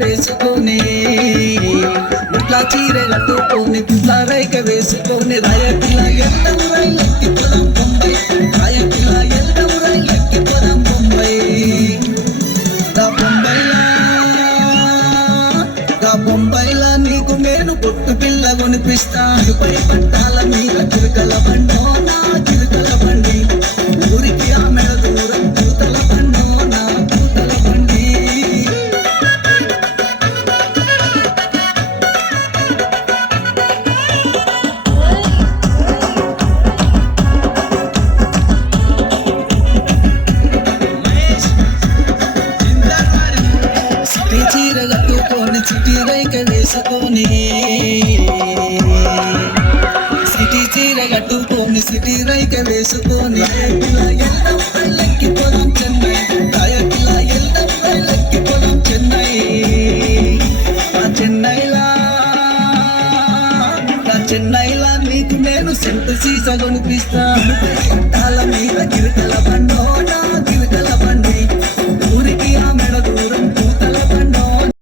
వేసుకొని ఇట్లా చీర కట్టుకొని ఇట్లా రైక వేసుకొని రాయపిల్ల ఎల్లం రైలెక్కి పోదాం బొంబై రాయపిల్ల ఎల్లం రైలెక్కి పోదాం బొంబై బొంబాయిలా నీకు నేను పొట్టు పిల్ల కొనిపిస్తాను పై పట్టాల మీద చిరుకల బండో నా చిరుకల బండి ఊరికి ఆ మెడ దూరం కూతల బండో నా కూతల బండి సిటీ చీర కట్టుకొని సిటీ రైక వేసుకొని సిటీ చీర కట్టుకొని సిటీ రైక వేసుకొని ఎల్లం రైలెక్కి పోదాం చెన్నై రాయపిల్ల ఎల్లం రైలెక్కి పోదాం చెన్నై చెన్నైలా నీకు నేను సెంటు సీసా కొనిపిస్తాను పట్టాల మీద గిరికల బండో నా గిరికల బండి